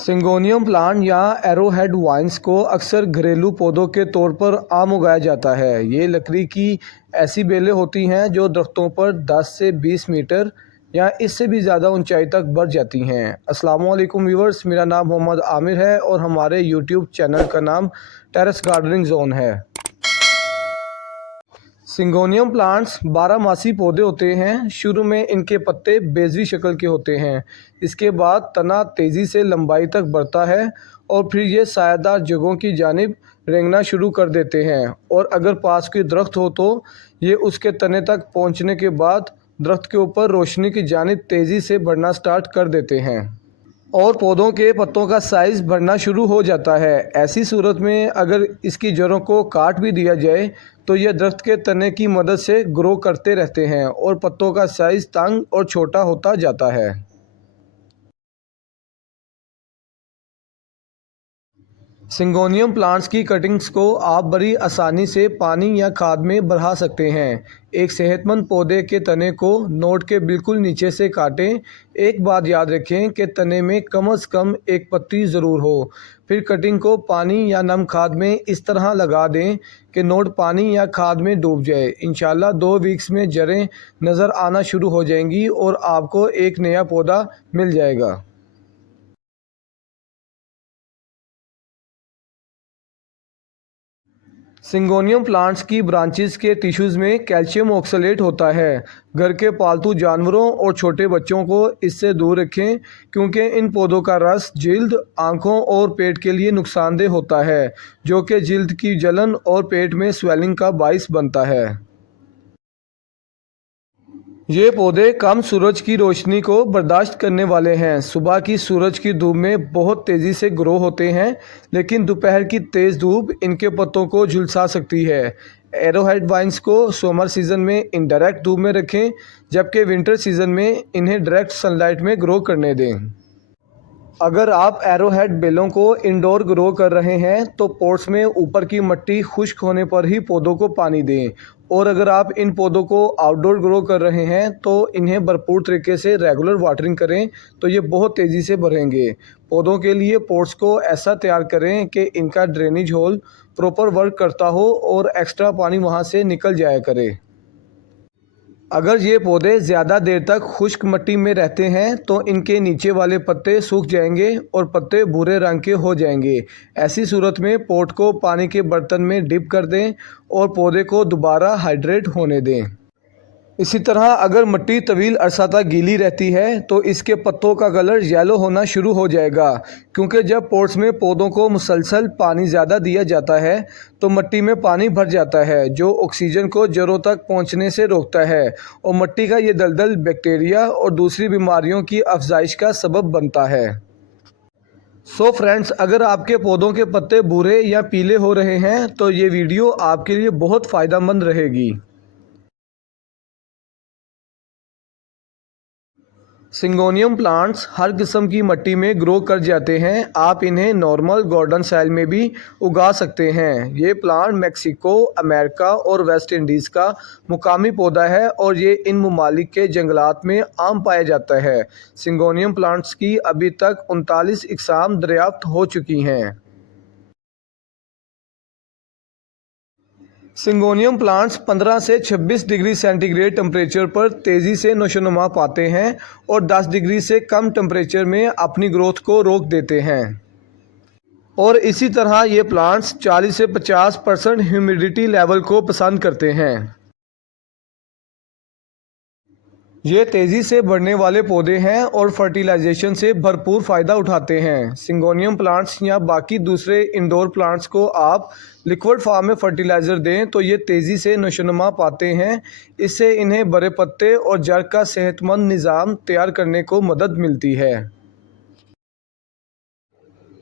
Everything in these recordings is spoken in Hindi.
सिंगोनियम प्लांट या एरोहेड वाइन्स को अक्सर घरेलू पौधों के तौर पर आम उगाया जाता है। ये लकड़ी की ऐसी बेलें होती हैं जो दरख्तों पर 10 से 20 मीटर या इससे भी ज़्यादा ऊंचाई तक बढ़ जाती हैं। अस्सलाम वालेकुम व्यूअर्स, मेरा नाम मोहम्मद आमिर है और हमारे यूट्यूब चैनल का नाम टेरेस गार्डनिंग जोन है। सिंगोनियम प्लांट्स 12 मासी पौधे होते हैं। शुरू में इनके पत्ते बेजवी शक्ल के होते हैं। इसके बाद तना तेज़ी से लंबाई तक बढ़ता है और फिर ये सायादार जगहों की जानिब रेंगना शुरू कर देते हैं, और अगर पास के दरख्त हो तो ये उसके तने तक पहुंचने के बाद दरख्त के ऊपर रोशनी की जानिब तेज़ी से बढ़ना स्टार्ट कर देते हैं और पौधों के पत्तों का साइज़ बढ़ना शुरू हो जाता है। ऐसी सूरत में अगर इसकी जड़ों को काट भी दिया जाए तो यह दरख्त के तने की मदद से ग्रो करते रहते हैं और पत्तों का साइज़ तंग और छोटा होता जाता है। सिंगोनियम प्लांट्स की कटिंग्स को आप बड़ी आसानी से पानी या खाद में बढ़ा सकते हैं। एक सेहतमंद पौधे के तने को नोड के बिल्कुल नीचे से काटें। एक बात याद रखें कि तने में कम से कम एक पत्ती ज़रूर हो। फिर कटिंग को पानी या नम खाद में इस तरह लगा दें कि नोड पानी या खाद में डूब जाए। इंशाल्लाह 2 वीक्स में जड़ें नज़र आना शुरू हो जाएंगी और आपको एक नया पौधा मिल जाएगा। सिंगोनियम प्लांट्स की ब्रांचेस के टिश्यूज़ में कैल्शियम ऑक्सलेट होता है। घर के पालतू जानवरों और छोटे बच्चों को इससे दूर रखें, क्योंकि इन पौधों का रस जिल्द, आँखों और पेट के लिए नुकसानदेह होता है, जो कि जिल्द की जलन और पेट में स्वेलिंग का बाइस बनता है। ये पौधे कम सूरज की रोशनी को बर्दाश्त करने वाले हैं। सुबह की सूरज की धूप में बहुत तेज़ी से ग्रो होते हैं, लेकिन दोपहर की तेज़ धूप इनके पत्तों को झुलसा सकती है। एरोहेड वाइन्स को समर सीज़न में इनडायरेक्ट धूप में रखें, जबकि विंटर सीज़न में इन्हें डायरेक्ट सनलाइट में ग्रो करने दें। अगर आप एरोहेड बेलों को इंडोर ग्रो कर रहे हैं तो पॉट्स में ऊपर की मिट्टी खुश्क होने पर ही पौधों को पानी दें, और अगर आप इन पौधों को आउटडोर ग्रो कर रहे हैं तो इन्हें भरपूर तरीके से रेगुलर वाटरिंग करें, तो ये बहुत तेज़ी से बढ़ेंगे। पौधों के लिए पॉट्स को ऐसा तैयार करें कि इनका ड्रेनेज होल प्रॉपर वर्क करता हो और एक्स्ट्रा पानी वहाँ से निकल जाया करे। अगर ये पौधे ज़्यादा देर तक खुश्क मिट्टी में रहते हैं तो इनके नीचे वाले पत्ते सूख जाएंगे और पत्ते भूरे रंग के हो जाएंगे। ऐसी सूरत में पॉट को पानी के बर्तन में डिप कर दें और पौधे को दोबारा हाइड्रेट होने दें। इसी तरह अगर मिट्टी तवील अरसा तक गीली रहती है तो इसके पत्तों का कलर येलो होना शुरू हो जाएगा, क्योंकि जब पॉट्स में पौधों को मुसलसल पानी ज़्यादा दिया जाता है तो मिट्टी में पानी भर जाता है, जो ऑक्सीजन को जड़ों तक पहुंचने से रोकता है, और मिट्टी का ये दलदल बैक्टीरिया और दूसरी बीमारियों की अफजाइश का सबब बनता है। सो फ्रेंड्स, अगर आपके पौधों के पत्ते भूरे या पीले हो रहे हैं तो ये वीडियो आपके लिए बहुत फ़ायदेमंद रहेगी। सिंगोनियम प्लांट्स हर किस्म की मिट्टी में ग्रो कर जाते हैं। आप इन्हें नॉर्मल गार्डन स्टाइल में भी उगा सकते हैं। ये प्लांट मेक्सिको, अमेरिका और वेस्ट इंडीज़ का मुकामी पौधा है और ये इन ममालिक के जंगलात में आम पाया जाता है। सिंगोनियम प्लांट्स की अभी तक 39 इकसाम दरियाफ्त हो चुकी हैं। सिंगोनियम प्लांट्स 15 से 26 डिग्री सेंटीग्रेड टेम्परेचर पर तेज़ी से नशोनुमा पाते हैं और 10 डिग्री से कम टेम्परेचर में अपनी ग्रोथ को रोक देते हैं। और इसी तरह ये प्लांट्स 40 से 50% ह्यूमिडिटी लेवल को पसंद करते हैं। ये तेज़ी से बढ़ने वाले पौधे हैं और फर्टिलाइजेशन से भरपूर फ़ायदा उठाते हैं। सिंगोनियम प्लांट्स या बाकी दूसरे इंडोर प्लांट्स को आप लिक्विड फॉर्म में फर्टिलाइज़र दें तो ये तेज़ी से नशोनुमा पाते हैं। इससे इन्हें बड़े पत्ते और जड़ का सेहतमंद निज़ाम तैयार करने को मदद मिलती है।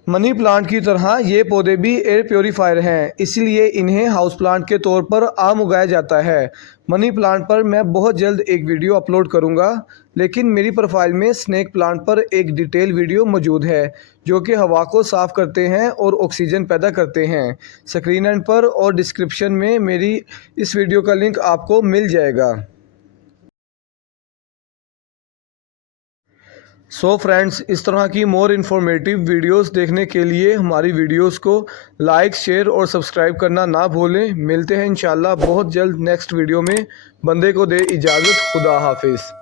मनी प्लांट की तरह ये पौधे भी एयर प्योरीफायर हैं, इसलिए इन्हें हाउस प्लांट के तौर पर आम उगाया जाता है। मनी प्लांट पर मैं बहुत जल्द एक वीडियो अपलोड करूंगा, लेकिन मेरी प्रोफाइल में स्नेक प्लांट पर एक डिटेल वीडियो मौजूद है जो कि हवा को साफ़ करते हैं और ऑक्सीजन पैदा करते हैं। स्क्रीन एंड पर और डिस्क्रिप्शन में मेरी इस वीडियो का लिंक आपको मिल जाएगा। सो फ्रेंड्स, इस तरह की मोर इन्फॉर्मेटिव वीडियोस देखने के लिए हमारी वीडियोस को लाइक, शेयर और सब्सक्राइब करना ना भूलें। मिलते हैं इंशाल्लाह बहुत जल्द नेक्स्ट वीडियो में। बंदे को दे इजाज़त। खुदा हाफिज़।